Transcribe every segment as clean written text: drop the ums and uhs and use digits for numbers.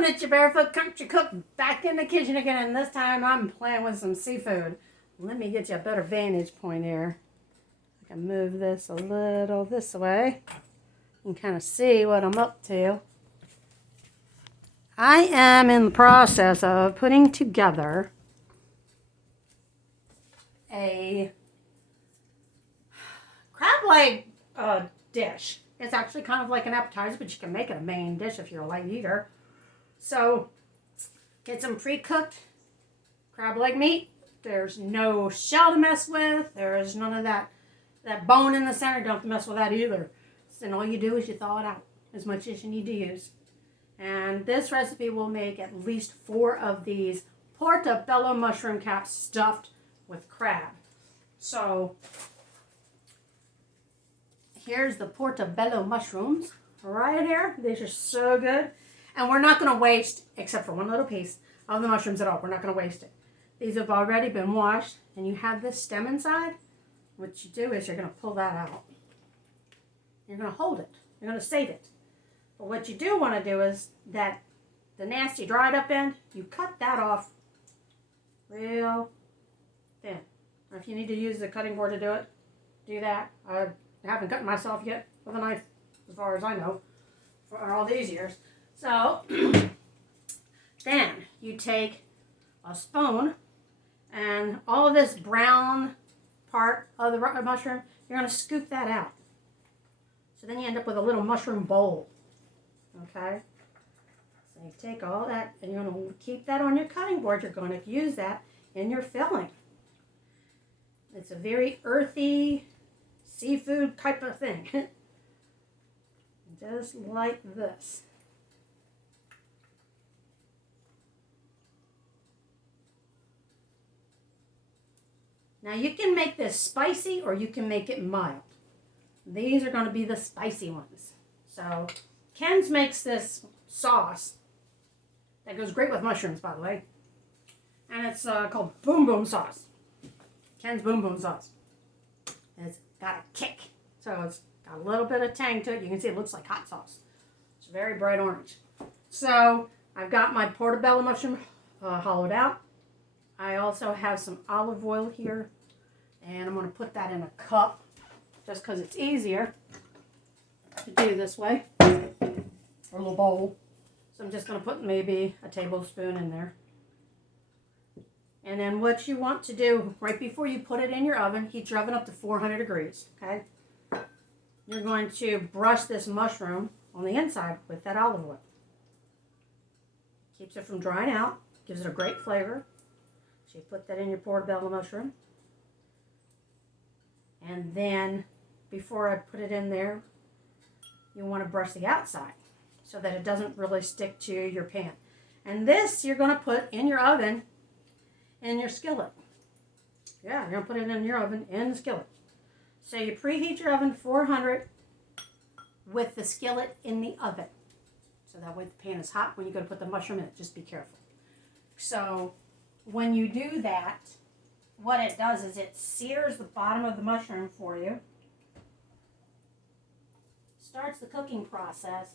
doing it, your barefoot country cook, back in the kitchen again, and this time I'm playing with some seafood. Let me get you a better vantage point here. I can move this a little this way. You can kind of see what I'm up to. I am in the process of putting together a crab leg dish. It's actually kind of like an appetizer, but you can make it a main dish if you're a light eater. So, get some pre-cooked crab leg meat. There's no shell to mess with. There's none of that bone in the center. You don't have to mess with that either. And all you do is you thaw it out as much as you need to use. And this recipe will make at least 4 of these portobello mushroom caps stuffed with crab. So, here's the portobello mushrooms right here. These are so good. And we're not going to waste, except for one little piece of the mushrooms at all. We're not going to waste it. These have already been washed, and you have this stem inside. What you do is you're going to pull that out. You're going to hold it. You're going to save it. But what you do want to do is that the nasty dried up end, you cut that off real thin. Or if you need to use the cutting board to do it, do that. I haven't cut myself yet with a knife, as far as I know, for all these years. So, then you take a spoon and all of this brown part of the mushroom, you're going to scoop that out. So then you end up with a little mushroom bowl. Okay? So you take all that and you're going to keep that on your cutting board. You're going to use that in your filling. It's a very earthy seafood type of thing. Just like this. Now you can make this spicy or you can make it mild. These are going to be the spicy ones. So Ken's makes this sauce that goes great with mushrooms, by the way. And it's called Boom Boom Sauce. Ken's Boom Boom Sauce. And it's got a kick. So it's got a little bit of tang to it. You can see it looks like hot sauce. It's very bright orange. So I've got my portobello mushroom hollowed out. I also have some olive oil here, and I'm going to put that in a cup just because it's easier to do this way, or a little bowl. So I'm just going to put maybe a tablespoon in there. And then what you want to do right before you put it in your oven, heat your oven up to 400 degrees, okay? You're going to brush this mushroom on the inside with that olive oil. Keeps it from drying out, gives it a great flavor. So you put that in your portobello mushroom. And then, before I put it in there, you want to brush the outside so that it doesn't really stick to your pan. And this you're going to put in your oven in your skillet. Yeah, you're going to put it in your oven in the skillet. So you preheat your oven 400 with the skillet in the oven. So that way the pan is hot when you go to put the mushroom in it. Just be careful. So when you do that, what it does is it sears the bottom of the mushroom for you. Starts the cooking process.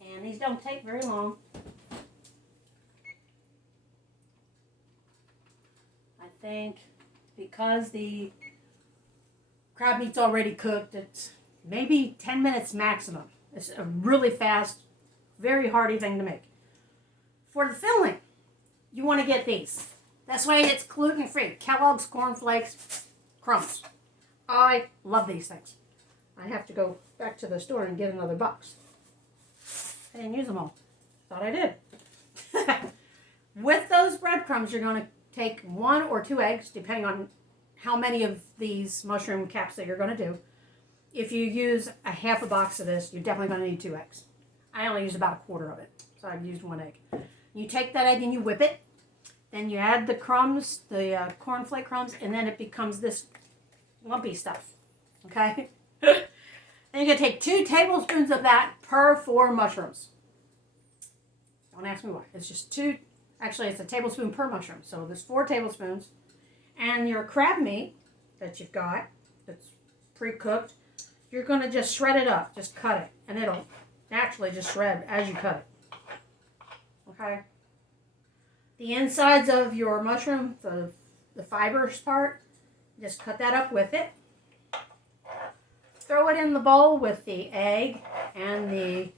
And these don't take very long. I think because the crab meat's already cooked, it's maybe 10 minutes maximum. It's a really fast, very hearty thing to make. For the filling, you want to get these. This way it's gluten-free. Kellogg's Corn Flakes crumbs. I love these things. I have to go back to the store and get another box. I didn't use them all. Thought I did. With those breadcrumbs, you're going to take 1 or 2 eggs, depending on how many of these mushroom caps that you're going to do. If you use a half a box of this, you're definitely going to need 2 eggs. I only used about a quarter of it, so I've used 1 egg. You take that egg and you whip it. Then you add the crumbs, the cornflake crumbs, and then it becomes this lumpy stuff. Okay? And you're going to take 2 tablespoons of that per 4 mushrooms. Don't ask me why. It's just 2. Actually, it's a tablespoon per mushroom. So there's 4 tablespoons. And your crab meat that you've got, that's pre-cooked, you're going to just shred it up. Just cut it. And it'll naturally just shred as you cut it. Okay. The insides of your mushroom, the fibers part, just cut that up with it. Throw it in the bowl with the egg and the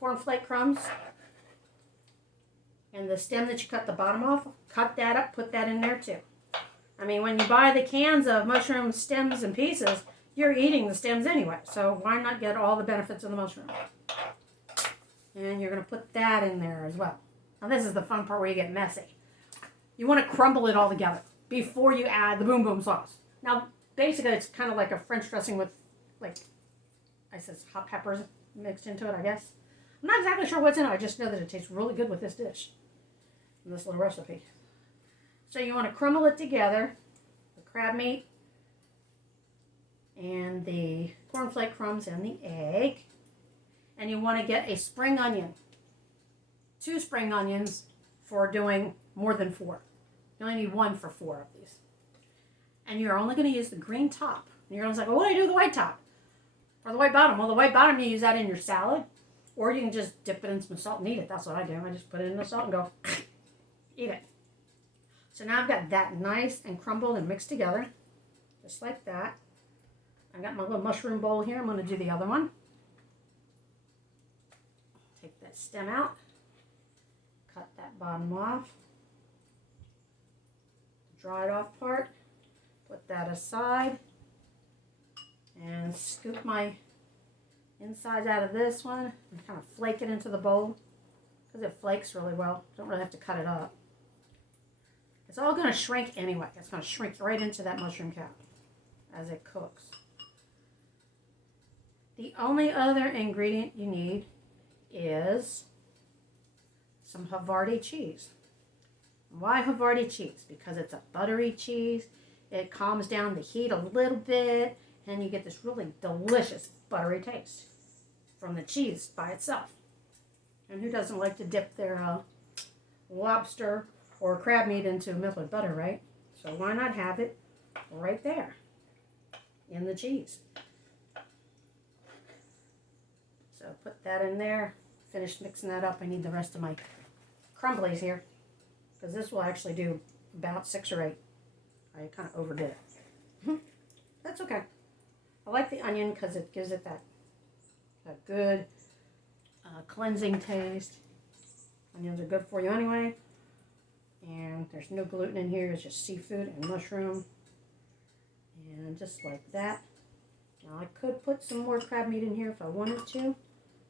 cornflake crumbs. And the stem that you cut the bottom off, cut that up, put that in there too. I mean, when you buy the cans of mushroom stems and pieces, you're eating the stems anyway. So why not get all the benefits of the mushroom? And you're going to put that in there as well. Now this is the fun part where you get messy. You want to crumble it all together before you add the boom boom sauce. Now, basically it's kind of like a French dressing with, like, I said hot peppers mixed into it, I guess. I'm not exactly sure what's in it. I just know that it tastes really good with this dish. In this little recipe. So you want to crumble it together, the crab meat and the cornflake crumbs and the egg. And you want to get a spring onion. 2 spring onions for doing more than 4. You only need 1 for 4 of these. And you're only going to use the green top. And you're going to say, well, what do I do with the white top? Or the white bottom? Well, the white bottom, you use that in your salad. Or you can just dip it in some salt and eat it. That's what I do. I just put it in the salt and go, eat it. So now I've got that nice and crumbled and mixed together. Just like that. I've got my little mushroom bowl here. I'm going to do the other one. Take that stem out. Cut that bottom off. Dried off part. Put that aside. And scoop my insides out of this one. And kind of flake it into the bowl. Because it flakes really well. Don't really have to cut it up. It's all going to shrink anyway. It's going to shrink right into that mushroom cap as it cooks. The only other ingredient you need is some Havarti cheese. Why Havarti cheese? Because it's a buttery cheese. It calms down the heat a little bit, and you get this really delicious buttery taste from the cheese by itself. And who doesn't like to dip their lobster or crab meat into melted butter, right? So why not have it right there in the cheese? So put that in there. Finish mixing that up. I need the rest of my crumblies here because this will actually do about 6 or 8. I kind of overdid it. That's okay. I like the onion because it gives it that good cleansing taste. Onions are good for you anyway. And there's no gluten in here. It's just seafood and mushroom. And just like that. Now I could put some more crab meat in here if I wanted to.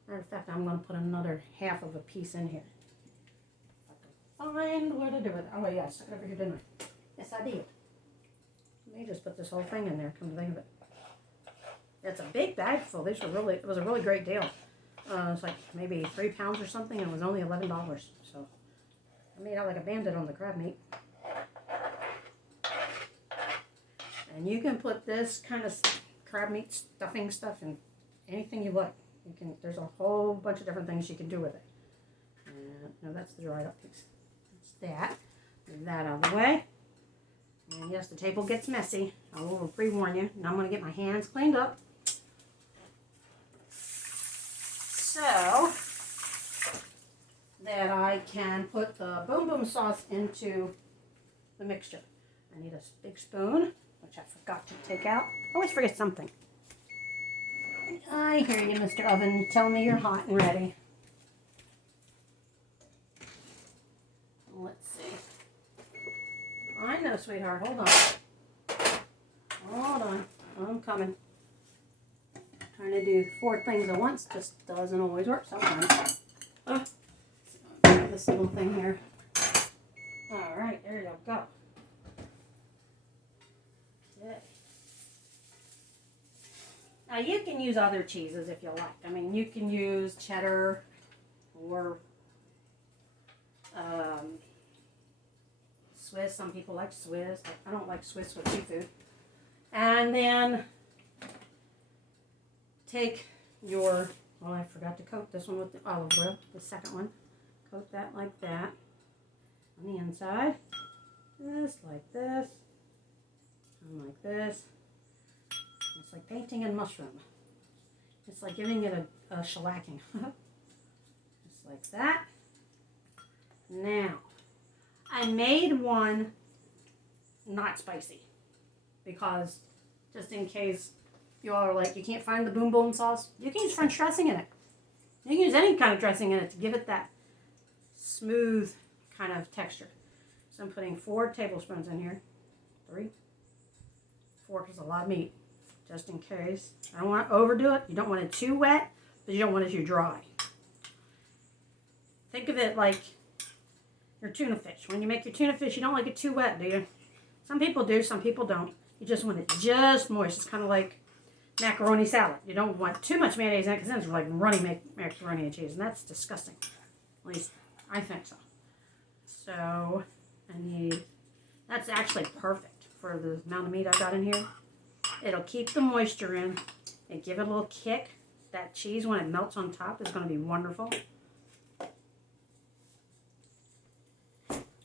Matter of fact, I'm going to put another half of a piece in here. If I can find what to do with it. Oh, yeah, I stuck it over here, didn't I? Yes, I did. Let me just put this whole thing in there, come to think of it. It's a big bag full. These were really, it was a really great deal. It's like maybe 3 pounds or something, and it was only $11. So I made out like a bandit on the crab meat. And you can put this kind of crab meat stuffing stuff in anything you like. You can. There's a whole bunch of different things you can do with it. No, that's the dried up piece. That's that. Move that out of the way. And yes, the table gets messy. I will pre-warn you. Now I'm going to get my hands cleaned up. So that I can put the boom boom sauce into the mixture. I need a big spoon, which I forgot to take out. I always forget something. I hear you, Mr. Oven, telling me you're hot and ready. Let's see. I know, sweetheart. Hold on. Hold on. I'm coming. Trying to do 4 things at once just doesn't always work sometimes. This little thing here. All right, there you go. Okay. Now you can use other cheeses if you like. I mean, you can use cheddar or Swiss. Some people like Swiss. I don't like Swiss with seafood. And then take your, well, I forgot to coat this one with the olive oil, the second one. Coat that like that on the inside. This like this. And like this. It's like painting in mushroom. It's like giving it a shellacking. Just like that. Now, I made one not spicy because just in case you all are like, you can't find the boom boom sauce, you can use French dressing in it. You can use any kind of dressing in it to give it that smooth kind of texture. So I'm putting 4 tablespoons in here. 3, 4 is a lot of meat, just in case. I don't want to overdo it. You don't want it too wet, but you don't want it too dry. Think of it like your tuna fish. When you make your tuna fish, you don't like it too wet, do you? Some people do, some people don't. You just want it just moist. It's kind of like macaroni salad. You don't want too much mayonnaise in it because then it's like runny macaroni and cheese, and that's disgusting. At least I think so. So I need, that's actually perfect for the amount of meat I got in here. It'll keep the moisture in and give it a little kick. That cheese, when it melts on top, is going to be wonderful.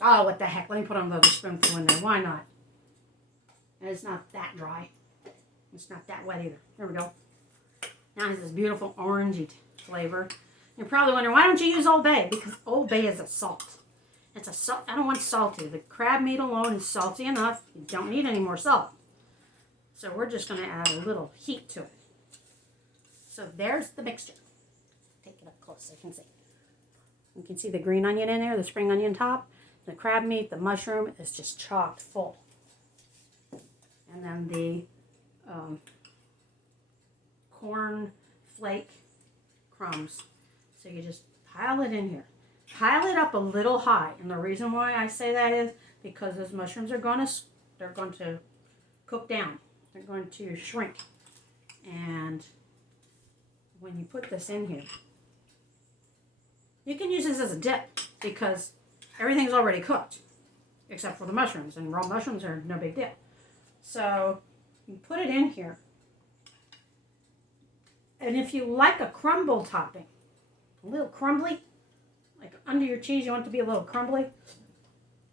Oh, what the heck. Let me put another spoonful in there. Why not? And it's not that dry. It's not that wet either. There we go. Now it has this beautiful orangey flavor. You're probably wondering, why don't you use Old Bay? Because Old Bay is a salt. It's a salt. I don't want salty. The crab meat alone is salty enough. You don't need any more salt. So we're just going to add a little heat to it. So there's the mixture. Take it up close so you can see. You can see the green onion in there, the spring onion top. The crab meat, the mushroom is just chocked full. And then the corn flake crumbs. So you just pile it in here. Pile it up a little high. And the reason why I say that is because those mushrooms are going to cook down. They're going to shrink. And when you put this in here, you can use this as a dip because everything's already cooked except for the mushrooms, and raw mushrooms are no big deal. So you put it in here, and if you like a crumble topping, a little crumbly, like under your cheese you want it to be a little crumbly,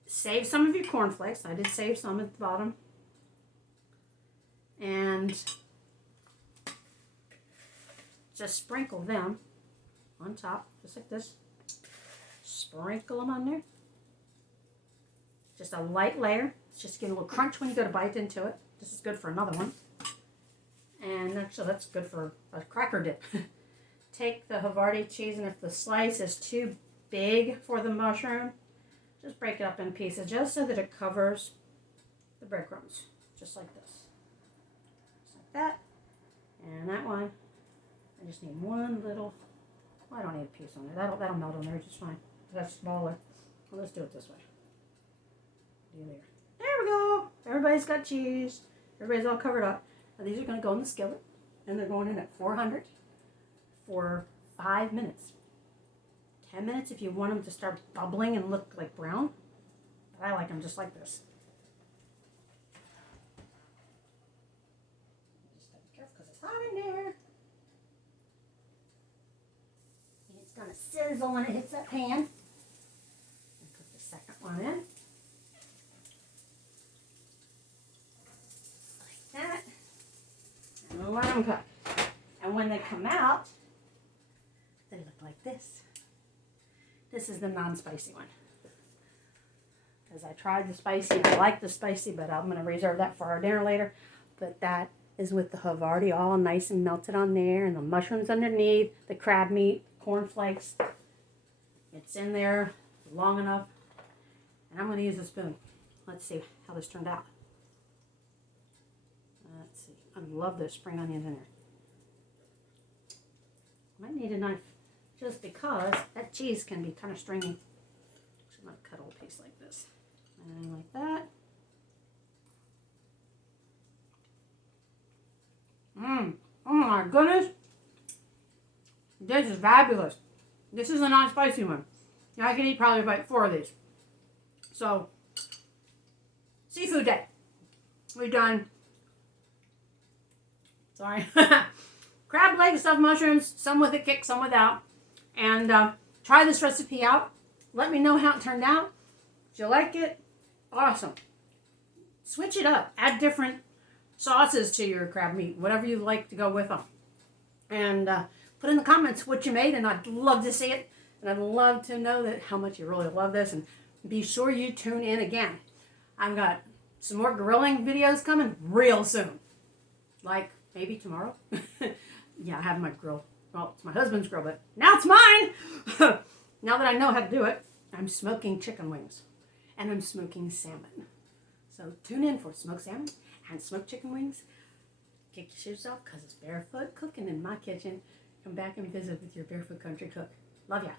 save some of your cornflakes. I did save some at the bottom. And just sprinkle them on top, just like this. Sprinkle them on there. Just a light layer. It's just getting a little crunch when you go to bite into it. This is good for another one. And actually that's good for a cracker dip. Take the Havarti cheese, and if the slice is too big for the mushroom, just break it up in pieces just so that it covers the breadcrumbs. Just like this. Just like that. And that one, I just need one little, well, I don't need a piece on there. That'll melt on there just fine. That's smaller. Well, let's do it this way. There we go. Everybody's got cheese. Everybody's all covered up. Now these are going to go in the skillet, and they're going in at 400 for 5 minutes. 10 minutes if you want them to start bubbling and look like brown. But I like them just like this. Just gotta be careful because it's hot in there. And it's going to sizzle when it hits that pan. And put the second one in. That, and let them cook. And when they come out, they look like this. This is the non-spicy one. Because I tried the spicy and I like the spicy, but I'm going to reserve that for our dinner later. But that is with the Havarti all nice and melted on there, and the mushrooms underneath, the crab meat, cornflakes. It's in there long enough. And I'm going to use a spoon. Let's see how this turned out. Let's see. I love those spring onions in there. Might need a knife just because that cheese can be kind of stringy. So I'm going to cut a little piece like this. And like that. Oh my goodness. This is fabulous. This is a non-spicy one. I can eat probably about 4 of these. So, seafood day. We've done, sorry, crab legs, stuffed mushrooms, some with a kick, some without. And try this recipe out. Let me know how it turned out. If you like it, awesome. Switch it up. Add different sauces to your crab meat, whatever you like to go with them. And put in the comments what you made, and I'd love to see it. And I'd love to know that how much you really love this. And be sure you tune in again. I've got some more grilling videos coming real soon. Like maybe tomorrow. Yeah, I have my grill. Well, it's my husband's grill, but now it's mine. Now that I know how to do it, I'm smoking chicken wings. And I'm smoking salmon. So tune in for smoked salmon and smoked chicken wings. Kick your shoes off because it's barefoot cooking in my kitchen. Come back and visit with your barefoot country cook. Love ya.